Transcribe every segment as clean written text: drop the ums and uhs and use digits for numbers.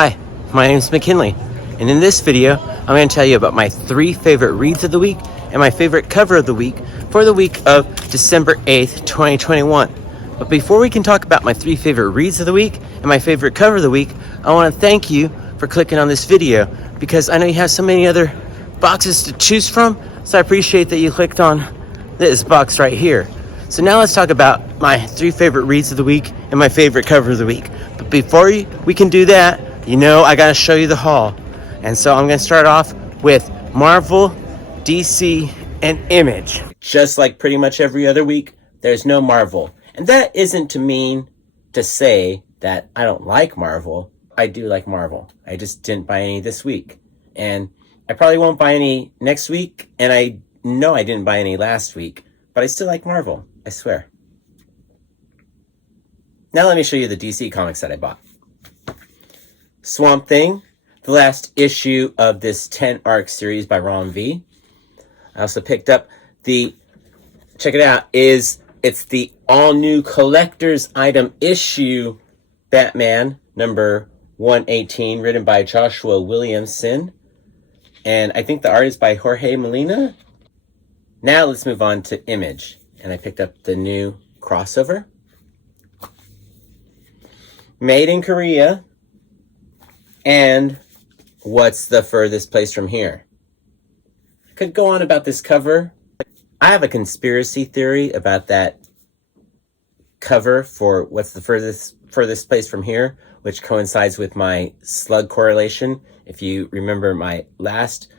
Hi, my name is McKinley, and in this video, I'm going to tell you about my 3 favorite reads of the week and my favorite cover of the week for the week of December 8th, 2021. But before we can talk about my 3 favorite reads of the week and my favorite cover of the week, I want to thank you for clicking on this video because I know you have so many other boxes to choose from, so I appreciate that you clicked on this box right here. So now let's talk about my 3 favorite reads of the week and my favorite cover of the week. But before we can do that, I gotta show you the haul. And so I'm gonna start off with Marvel, DC, and Image. Just like pretty much every other week, there's no Marvel. And that isn't to mean to say that I don't like Marvel. I do like Marvel. I just didn't buy any this week. And I probably won't buy any next week. And I know I didn't buy any last week. But I still like Marvel, I swear. Now let me show you the DC comics that I bought. Swamp Thing, the last issue of this 10 arc series by Ron V. I also picked up check it out, it's the all new collector's item issue Batman number 118, written by Joshua Williamson. And I think the art is by Jorge Molina. Now let's move on to Image. And I picked up the new crossover. Made in Korea. And What's the Furthest Place from Here? Could go on about this cover. I have a conspiracy theory about that cover for What's the Furthest Place from Here, which coincides with my slug correlation. If you remember my last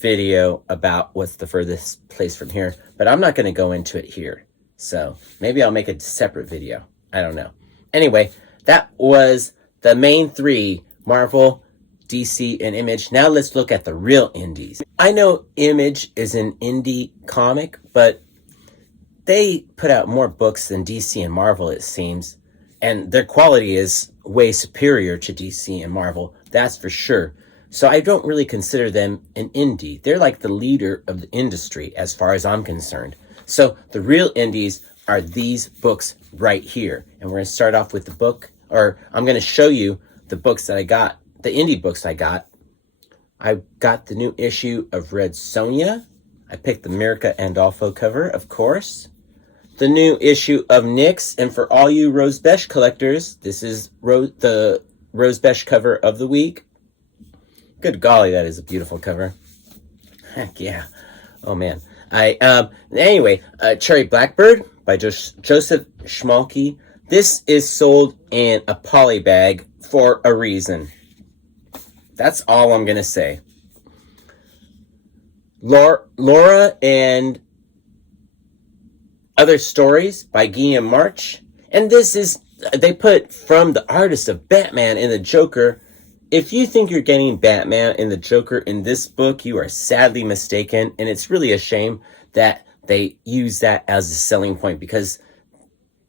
video about What's the Furthest Place from Here, but I'm not going to go into it here. So maybe I'll make a separate video. I don't know. Anyway, that was the main 3, Marvel, DC, and Image. Now let's look at the real indies. I know Image is an indie comic, but they put out more books than DC and Marvel, it seems. And their quality is way superior to DC and Marvel, that's for sure. So I don't really consider them an indie. They're like the leader of the industry as far as I'm concerned. So the real indies are these books right here. And we're going to start off with the book, or I'm going to show you the books that I got, the indie books I got. I got the new issue of Red Sonja. I picked the Mirka Andolfo cover, of course. The new issue of Nyx, and for all you Rose Besh collectors, this is the Rose Besh cover of the week. Good golly, that is a beautiful cover. Heck yeah. Oh man. Anyway, Cherry Blackbird by Joseph Schmalke. This is sold in a poly bag for a reason. That's all I'm going to say. Laura and Other Stories by Guillaume March. And this is, they put from the artist of Batman and the Joker. If you think you're getting Batman and the Joker in this book, you are sadly mistaken. And it's really a shame that they use that as a selling point because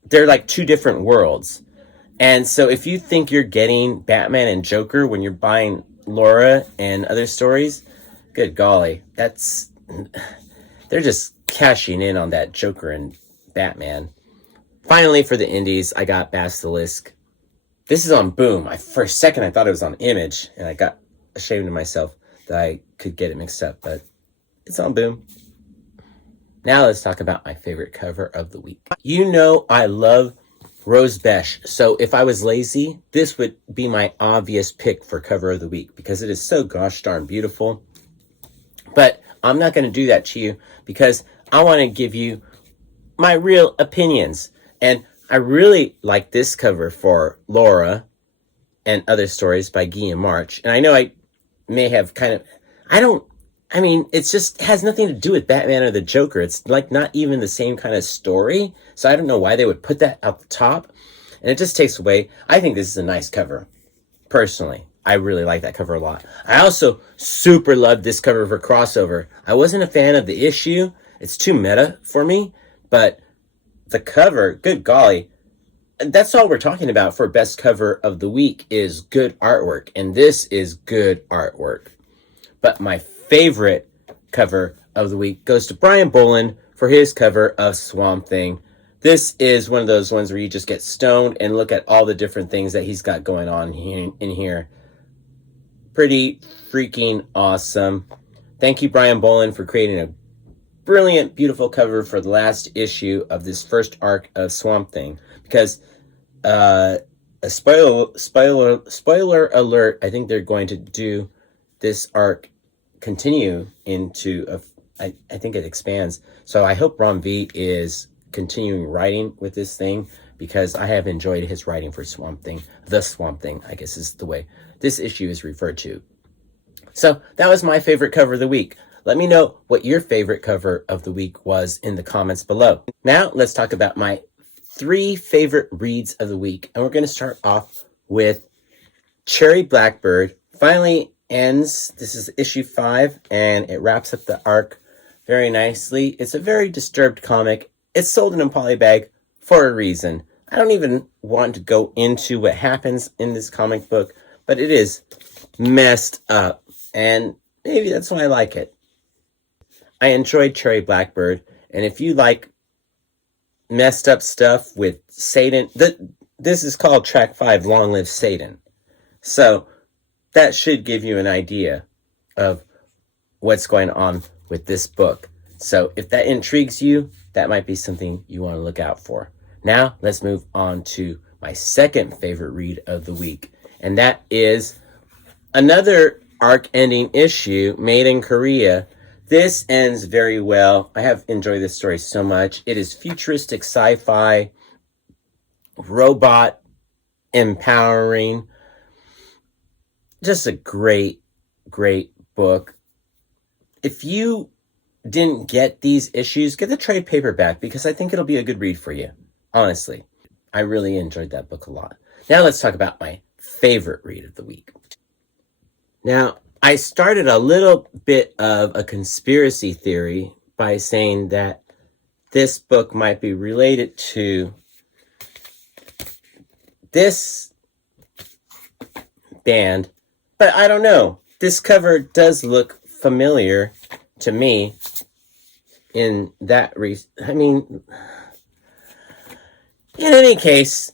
they're like 2 different worlds. And so if you think you're getting Batman and Joker when you're buying Laura and Other Stories, good golly, they're just cashing in on that Joker and Batman. Finally, for the indies, I got Basilisk. This is on Boom. For a second, I thought it was on Image, and I got ashamed of myself that I could get it mixed up, but it's on Boom. Now let's talk about my favorite cover of the week. You know I love Rose Besh, so if I was lazy, this would be my obvious pick for cover of the week because it is so gosh darn beautiful. But I'm not going to do that to you because I want to give you my real opinions. And I really like this cover for Laura and Other Stories by Guillaume March. And I know I may have it's just has nothing to do with Batman or the Joker. It's like not even the same kind of story. So I don't know why they would put that at the top. And it just takes away. I think this is a nice cover. Personally, I really like that cover a lot. I also super love this cover for Crossover. I wasn't a fan of the issue. It's too meta for me. But the cover, good golly. That's all we're talking about for best cover of the week is good artwork. And this is good artwork. But my favorite cover of the week goes to Brian Bolland for his cover of Swamp Thing This is one of those ones where you just get stoned and look at all the different things that he's got going on in here. Pretty freaking awesome. Thank you, Brian Bolin, for creating a brilliant, beautiful cover for the last issue of this first arc of Swamp Thing. Because, a spoiler alert, I think they're going to do this arc continue into I think it expands. So I hope Ron V is continuing writing with this thing, because I have enjoyed his writing for Swamp Thing. The Swamp Thing, I guess, is the way this issue is referred to. So that was my favorite cover of the week. Let me know what your favorite cover of the week was in the comments below. Now let's talk about my 3 favorite reads of the week. And we're going to start off with Cherry Blackbird. Finally ends. This is issue 5, and it wraps up the arc very nicely. It's a very disturbed comic. It's sold in a polybag for a reason. I don't even want to go into what happens in this comic book, but it is messed up, and maybe that's why I like it. I enjoyed Cherry Blackbird, and if you like messed up stuff with Satan, this is called Track 5, Long Live Satan. So that should give you an idea of what's going on with this book. So if that intrigues you, that might be something you want to look out for. Now, let's move on to my second favorite read of the week. And that is another arc-ending issue made in Korea. This ends very well. I have enjoyed this story so much. It is futuristic sci-fi, robot empowering. Just a great, great book. If you didn't get these issues, get the trade paperback, because I think it'll be a good read for you. Honestly, I really enjoyed that book a lot. Now let's talk about my favorite read of the week. Now, I started a little bit of a conspiracy theory by saying that this book might be related to this band, but I don't know. This cover does look familiar to me in that in any case,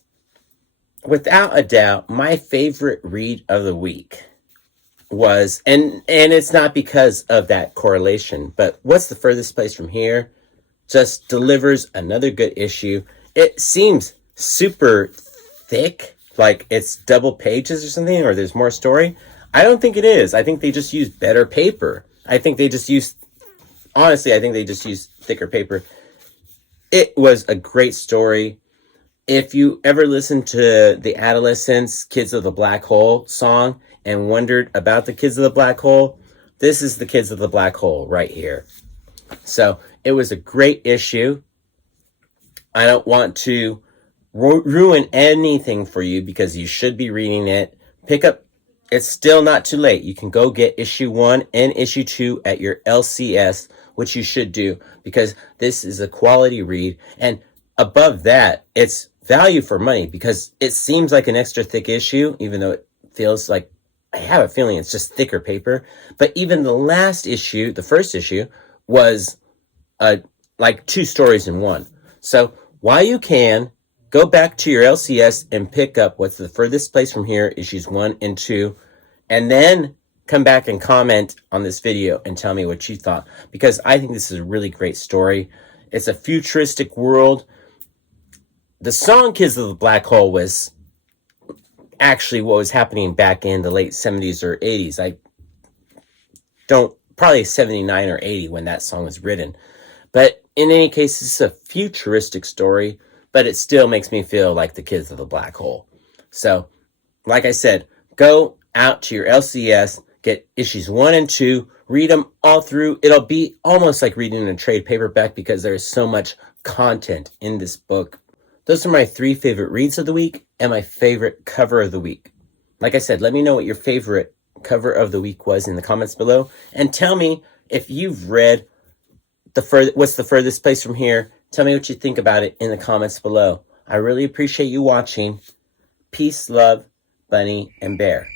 without a doubt, my favorite read of the week was, and it's not because of that correlation, but What's the Furthest Place from Here just delivers another good issue. It seems super thick, like it's double pages or something, or there's more story. I don't think it is. I think they just use better paper. I think they just use thicker paper. It was a great story. If you ever listened to the Adolescents Kids of the Black Hole song and wondered about the Kids of the Black Hole, this is the Kids of the Black Hole right here. So it was a great issue. I don't want to ruin anything for you, because you should be reading it. Pick up. It's still not too late. You can go get issue 1 and issue 2 at your LCS, which you should do, because this is a quality read. And above that, it's value for money, because it seems like an extra thick issue, even though it feels like, I have a feeling it's just thicker paper. But even the last issue, the first issue, was like 2 stories in one. So while you can, go back to your LCS and pick up What's the Furthest Place from Here, issues 1 and 2, and then come back and comment on this video and tell me what you thought, because I think this is a really great story. It's a futuristic world. The song Kids of the Black Hole was actually what was happening back in the late 70s or 80s. Probably 79 or 80 when that song was written. But in any case, this is a futuristic story, but it still makes me feel like the Kids of the Black Hole. So, like I said, go out to your LCS, get issues 1 and 2, read them all through. It'll be almost like reading a trade paperback, because there's so much content in this book. Those are my 3 favorite reads of the week and my favorite cover of the week. Like I said, let me know what your favorite cover of the week was in the comments below, and tell me if you've read What's the Furthest Place from Here. Tell me what you think about it in the comments below. I really appreciate you watching. Peace, love, Bunny, and Bear.